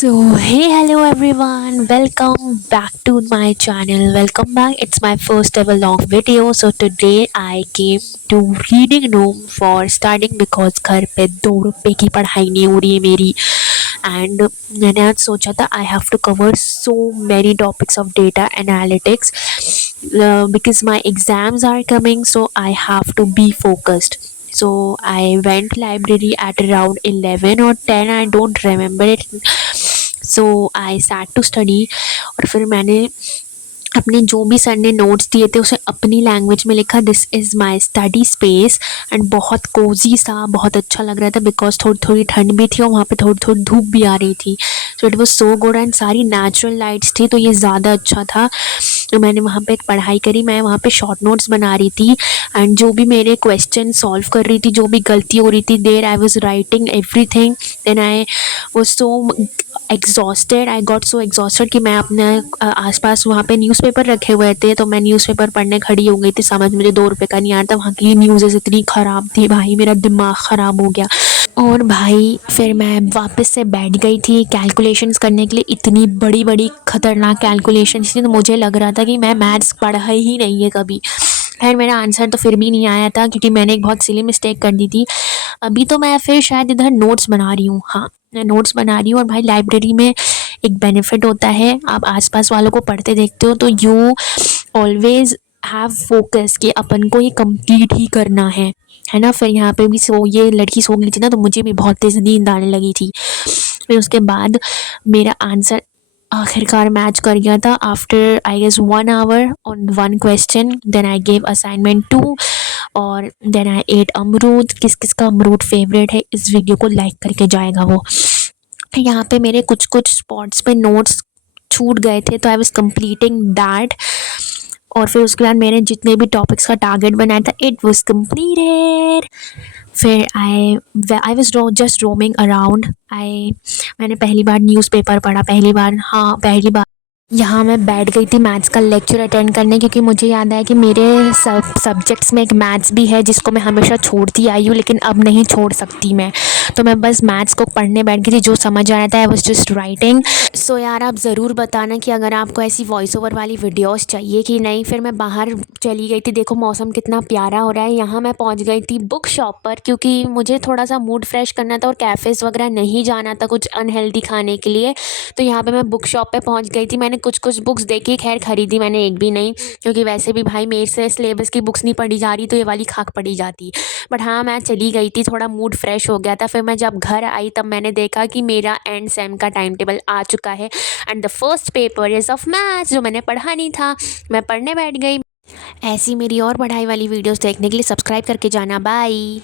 Hey, hello everyone, welcome back to my channel. Welcome back. It's my first ever long video. So, today I came to reading room for studying because घर पे 2 रुपए की पढ़ाई नहीं हो रही है मेरी. And मैंने आज सोचा था I have to cover so many topics of data analytics because my exams are coming, so I have to be focused. So I went library at around 11 or 10, I don't remember it. So I sat to study और फिर मैंने अपने जो भी sir ने notes दिए थे उसे अपनी लैंग्वेज में लिखा. This is my study space and बहुत कोजी सा बहुत अच्छा लग रहा था बिकॉज थोड़ी थोड़ी ठंड भी थी और वहाँ पे थोड़ी थोड़ी धूप भी आ रही थी. So it was so good and सारी नेचुरल लाइट्स थी तो ये ज़्यादा अच्छा था. तो मैंने वहाँ पे पढ़ाई करी. मैं वहाँ पे शॉर्ट नोट्स बना रही थी एंड जो भी मेरे क्वेश्चन सॉल्व कर रही थी, जो भी गलती हो रही थी, there I was writing everything. Then I was so exhausted, I got so exhausted कि मैं अपने आसपास वहाँ पे न्यूज़पेपर रखे हुए थे तो मैं न्यूज़पेपर पढ़ने खड़ी हो गई थी. समझ मुझे 2 रुपये का नहीं आता. वहाँ की न्यूज़ इतनी ख़राब थी भाई, मेरा दिमाग ख़राब हो गया. और भाई फिर मैं वापस से बैठ गई थी कैलकुलेशंस करने के लिए. इतनी बड़ी बड़ी ख़तरनाक कैलकुलेशंस थी तो मुझे लग रहा था कि मैं मैथ्स पढ़ा ही नहीं है कभी. खैर मेरा आंसर तो फिर भी नहीं आया था क्योंकि मैंने एक बहुत सिली मिस्टेक कर दी थी. अभी तो मैं फिर शायद इधर नोट्स बना रही हूँ. हाँ, मैं नोट्स बना रही हूँ. और भाई लाइब्रेरी में एक बेनिफिट होता है, आप आसपास वालों को पढ़ते देखते हो तो यू ऑलवेज हैव फोकस कि अपन को ये कंप्लीट ही करना है ना. फिर यहाँ पे भी ये लड़की सो गई थी ना तो मुझे भी बहुत तेज़ नींद आने लगी थी. फिर उसके बाद मेरा आंसर आखिरकार मैच कर गया था after I guess 1 hour on one question. Then I gave assignment 2 और देन आई एट अमरूद. किस किस का अमरूद फेवरेट है इस वीडियो को लाइक करके जाएगा वो. यहाँ पे मेरे कुछ कुछ स्पॉट्स पे नोट्स छूट गए थे तो आई वॉज कंप्लीटिंग दैट. और फिर उसके बाद मैंने जितने भी टॉपिक्स का टारगेट बनाया था इट वॉज कम्प्लीटेड. फिर I was just roaming around. मैंने पहली बार न्यूज़पेपर पढ़ा, पहली बार यहाँ मैं बैठ गई थी मैथ्स का लेक्चर अटेंड करने क्योंकि मुझे याद आया कि मेरे सब्जेक्ट्स में एक मैथ्स भी है जिसको मैं हमेशा छोड़ती आई हूँ लेकिन अब नहीं छोड़ सकती मैं. तो मैं बस मैथ्स को पढ़ने बैठ गई थी. जो समझ आया था आई वाज जस्ट राइटिंग. सो यार आप ज़रूर बताना कि अगर आपको ऐसी वॉइस ओवर वाली वीडियोस चाहिए कि नहीं. फिर मैं बाहर चली गई थी. देखो मौसम कितना प्यारा हो रहा है. यहाँ मैं पहुँच गई थी बुक शॉप पर क्योंकि मुझे थोड़ा सा मूड फ्रेश करना था और कैफ़ेज़ वगैरह नहीं जाना था कुछ अनहेल्दी खाने के लिए. तो यहाँ पे मैं बुक शॉप पे पहुँच गई थी. मैंने कुछ कुछ बुक्स देखी, खैर ख़रीदी मैंने एक भी नहीं क्योंकि वैसे भी भाई मेरे से सिलेबस की बुक्स नहीं पढ़ी जा रही तो ये वाली खाक पढ़ी जाती. बट हाँ मैं चली गई थी, थोड़ा मूड फ्रेश हो गया था. फिर मैं जब घर आई तब मैंने देखा कि मेरा एंड सेम का टाइम टेबल आ चुका है and the first paper is of maths जो मैंने पढ़ा नहीं था. मैं पढ़ने बैठ गई. ऐसी मेरी और पढ़ाई वाली वीडियोस देखने के लिए सब्सक्राइब करके जाना. बाय.